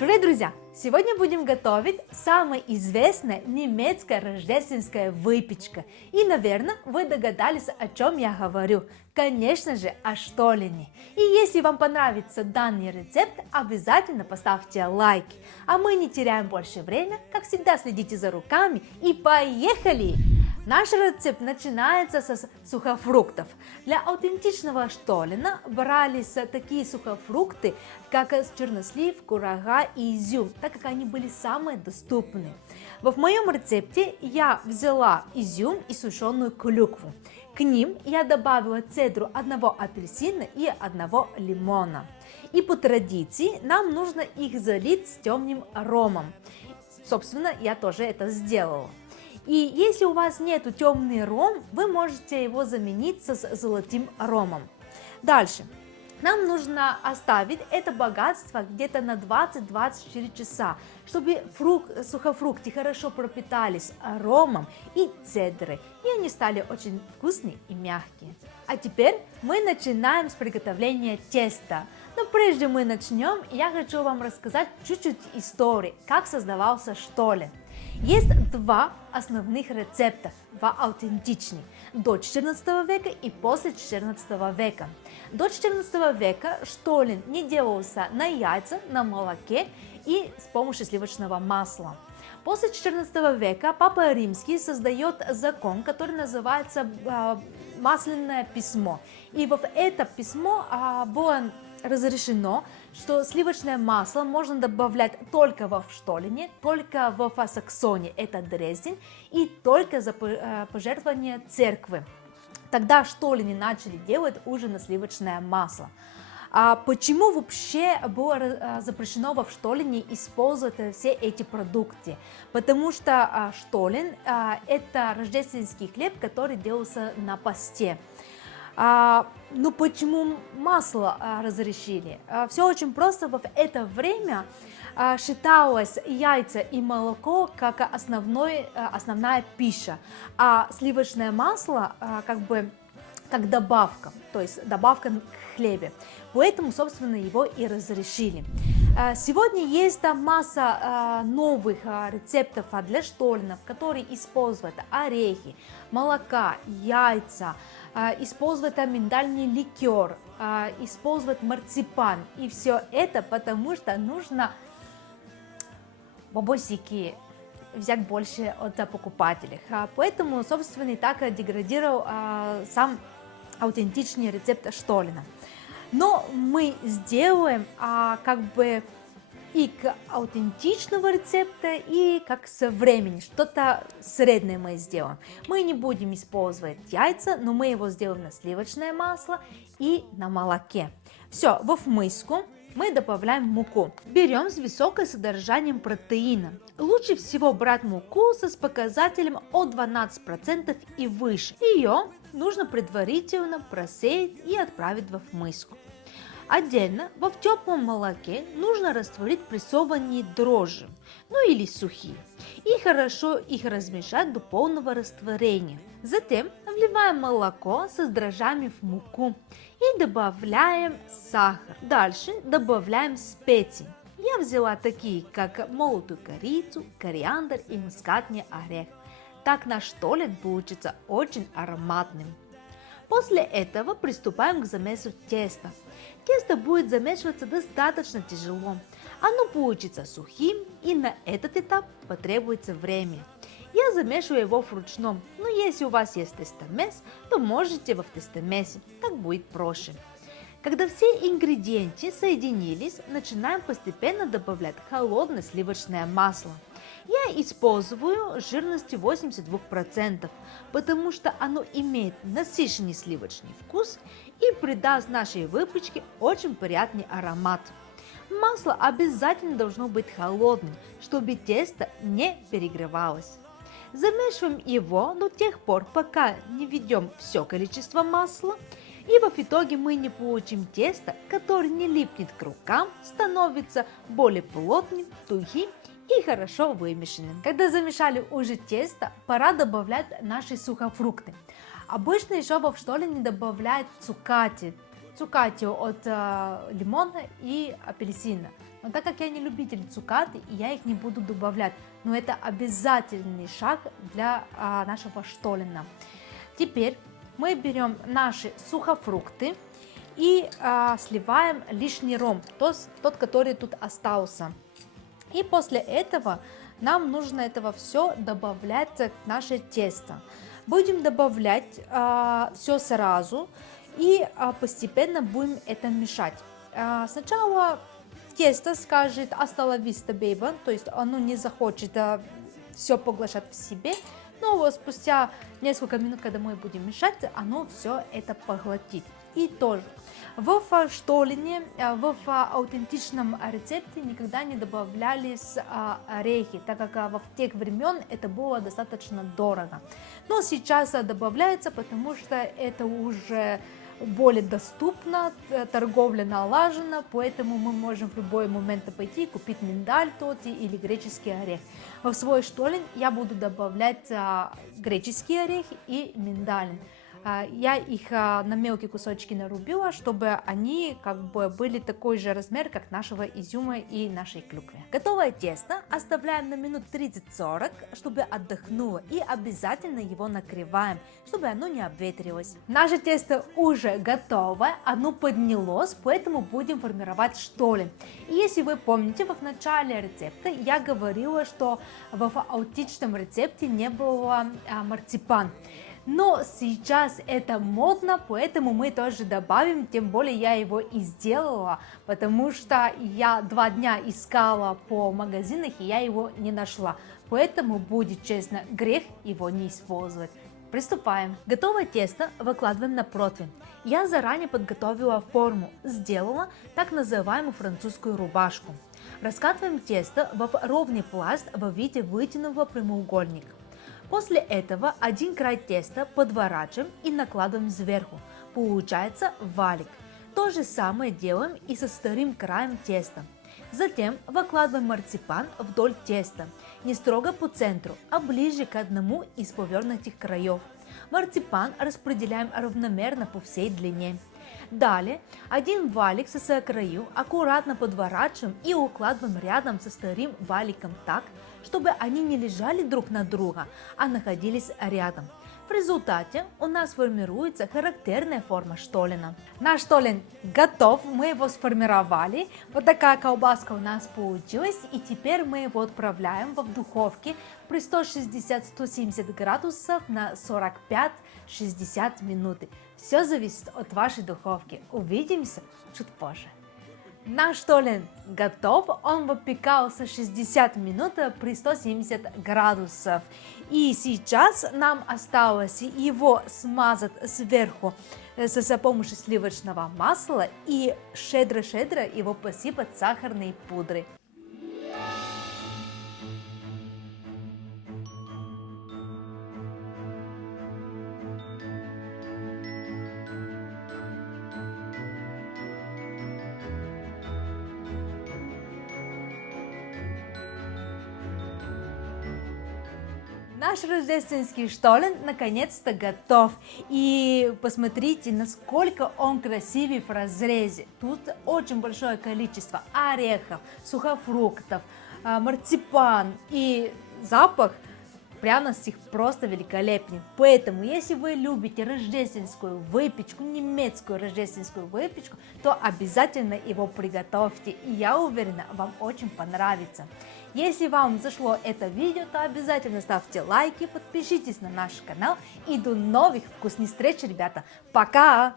Привет, друзья! Сегодня будем готовить самая известная немецкая рождественская выпечка. И, наверное, вы догадались, о чем я говорю. Конечно же, о штоллине. И если вам понравится данный рецепт, обязательно поставьте лайк. А мы не теряем больше времени, как всегда, следите за руками и поехали! Наш рецепт начинается с сухофруктов. Для аутентичного штоллина брались такие сухофрукты, как чернослив, курага и изюм, так как они были самые доступные. В моем рецепте я взяла изюм и сушеную клюкву. К ним я добавила цедру одного апельсина и одного лимона. И по традиции нам нужно их залить с темным ромом. Собственно, я тоже это сделала. И если у вас нету темный ром, вы можете его заменить с золотым ромом. Дальше. Нам нужно оставить это богатство где-то на 20-24 часа, чтобы сухофрукты хорошо пропитались ромом и цедрой, и они стали очень вкусные и мягкие. А теперь мы начинаем с приготовления теста. Но прежде мы начнем, я хочу вам рассказать чуть-чуть истории, как создавался штоллин. Есть два основных рецепта, два аутентичных, до 14 века и после 14 века. До 14 века штоллин не делался на яйца, на молоке и с помощью сливочного масла. После 14 века Папа Римский создает закон, который называется масляное письмо. И в это письмо было разрешено, что сливочное масло можно добавлять только в штоллине, только в саксоне, это Дрезден, и только за пожертвование церкви. Тогда штоллины начали делать уже на сливочное масло. А почему вообще было запрещено в штоллине использовать все эти продукты? Потому что штоллин это рождественский хлеб, который делался на посте. Ну почему масло разрешили? Все очень просто. В это время считалось яйца и молоко как основная пища, а сливочное масло как добавка, то есть добавка к хлебе. Поэтому, собственно, его и разрешили. Сегодня есть масса новых рецептов для штоллинов, которые используют орехи, молока, яйца, используют миндальный ликер, используют марципан. И все это потому, что нужно бабосики взять больше от покупателей. Поэтому, собственно, и так деградировал сам аутентичный рецепт штоллина. Но мы сделаем и к аутентичного рецепта, и как со времени. Что-то среднее мы сделаем. Мы не будем использовать яйца, но мы его сделаем на сливочное масло и на молоке. Все, в миску мы добавляем муку. Берем с высоким содержанием протеина. Лучше всего брать муку с показателем от 12% и выше. Ее нужно предварительно просеять и отправить в миску. Отдельно в теплом молоке нужно растворить прессованные дрожжи, ну или сухие, и хорошо их размешать до полного растворения. Затем вливаем молоко с дрожжами в муку и добавляем сахар. Дальше добавляем специи. Я взяла такие, как молотую корицу, кориандр и мускатный орех. Так наш штоллин получится очень ароматным. После этого приступаем к замесу теста. Тесто будет замешиваться достаточно тяжело. Оно получится сухим, и на этот этап потребуется время. Я замешиваю его вручную, но если у вас есть тестомес, то можете в тестомесе, так будет проще. Когда все ингредиенты соединились, начинаем постепенно добавлять холодное сливочное масло. Я использую жирностью 82%, потому что оно имеет насыщенный сливочный вкус и придаст нашей выпечке очень приятный аромат. Масло обязательно должно быть холодным, чтобы тесто не перегревалось. Замешиваем его до тех пор, пока не введем все количество масла, и в итоге мы не получим тесто, которое не липнет к рукам, становится более плотным, тугим и хорошо вымешанным. Когда замешали уже тесто, пора добавлять наши сухофрукты. Обычно еще в штоллине добавляют цукати от лимона и апельсина. Но так как я не любитель цукаты, я их не буду добавлять. Но это обязательный шаг для нашего штолена. Теперь мы берем наши сухофрукты и сливаем лишний ром, тот, который тут остался. И после этого нам нужно этого все добавлять в наше тесто. Будем добавлять все сразу и постепенно будем это мешать. Сначала тесто скажет «hasta la vista, baby», то есть оно не захочет все поглощать в себе, но вот спустя несколько минут, когда мы будем мешать, оно все это поглотит. И тоже в штолене, в аутентичном рецепте никогда не добавлялись орехи, так как в тех времен это было достаточно дорого. Но сейчас добавляется, потому что это уже более доступно, торговля налажена, поэтому мы можем в любой момент пойти и купить миндаль тот или греческий орех. В свой штолен я буду добавлять греческий орех и миндаль. Я их на мелкие кусочки нарубила, чтобы они были такой же размер, как нашего изюма и нашей клюквы. Готовое тесто оставляем на минут 30-40, чтобы отдохнуло, и обязательно его накрываем, чтобы оно не обветрилось. Наше тесто уже готово, оно поднялось, поэтому будем формировать штолен. И если вы помните, в начале рецепта я говорила, что в аутентичном рецепте не было марципан. Но сейчас это модно, поэтому мы тоже добавим, тем более я его и сделала, потому что я 2 дня искала по магазинах и я его не нашла, поэтому будет, честно, грех его не использовать. Приступаем. Готовое тесто выкладываем на противень. Я заранее подготовила форму, сделала так называемую французскую рубашку. Раскатываем тесто в ровный пласт в виде вытянутого прямоугольника. После этого один край теста подворачиваем и накладываем сверху. Получается валик. То же самое делаем и со вторым краем теста. Затем выкладываем марципан вдоль теста, не строго по центру, а ближе к одному из повернутых краев. Марципан распределяем равномерно по всей длине. Далее один валик со краю аккуратно подворачиваем и укладываем рядом со вторым валиком так, чтобы они не лежали друг на друга, а находились рядом. В результате у нас формируется характерная форма штолена. Наш штолен готов, мы его сформировали. Вот такая колбаска у нас получилась. И теперь мы его отправляем в духовке при 160-170 градусов на 45-60 минут. Все зависит от вашей духовки. Увидимся чуть позже. Наш штолен готов, он выпекался 60 минут при 170 градусов. И сейчас нам осталось его смазать сверху с помощью сливочного масла и щедро-щедро его посыпать сахарной пудрой. Наш рождественский штолен наконец-то готов. И посмотрите, насколько он красивый в разрезе. Тут очень большое количество орехов, сухофруктов, марципан и запах пряностей просто великолепен. Поэтому, если вы любите рождественскую выпечку, немецкую рождественскую выпечку, то обязательно его приготовьте. И я уверена, вам очень понравится. Если вам зашло это видео, то обязательно ставьте лайки, подпишитесь на наш канал и до новых вкусных встреч, ребята. Пока!